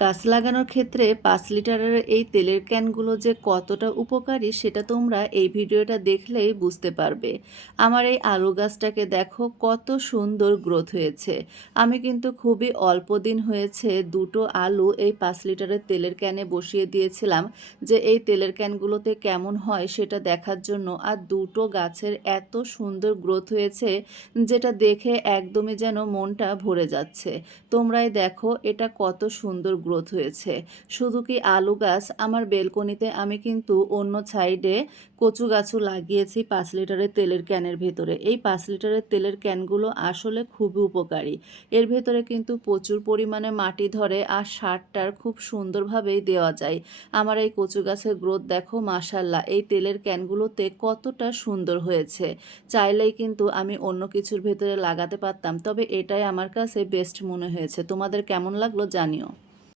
গাছ লাগানোর ক্ষেত্রে ৫ লিটারের এই তেলের ক্যানগুলো যে কতটা উপকারী সেটা তোমরা এই ভিডিওটা দেখলেই বুঝতে পারবে। আমার এই আলু গাছটাকে দেখো কত সুন্দর গ্রোথ হয়েছে। আমি কিন্তু খুবই অল্প দিন হয়েছে ২টো আলু এই ৫ লিটারের তেলের ক্যানে বসিয়ে দিয়েছিলাম যে এই তেলের ক্যানগুলোতে কেমন হয় সেটা দেখার জন্য। আর ২টো গাছের এত সুন্দর গ্রোথ হয়েছে যেটা দেখে একদমই যেন মনটা ভরে যাচ্ছে। তোমরাই দেখো এটা কত সুন্দর গ্রোথ হয়েছে। শুধু কি আলু গাছ, আমার বেলকনিতে আমি কিন্তু অন্য সাইডে কচু গাছও লাগিয়েছি ৫ লিটারের তেলের ক্যানের ভেতরে। এই ৫ লিটারের তেলের ক্যানগুলো আসলে খুবই উপকারী। এর ভেতরে কিন্তু প্রচুর পরিমাণে মাটি ধরে আর সারটার খুব সুন্দরভাবেই দেওয়া যায়। আমার এই কচু গাছের গ্রোথ দেখো মাশাআল্লাহ, এই তেলের ক্যানগুলোতে কতটা সুন্দর হয়েছে। চাইলেই কিন্তু আমি অন্য কিছুর ভেতরে লাগাতে পারতাম, তবে এটাই আমার কাছে বেস্ট মনে হয়েছে। তোমাদের কেমন লাগলো জানিও।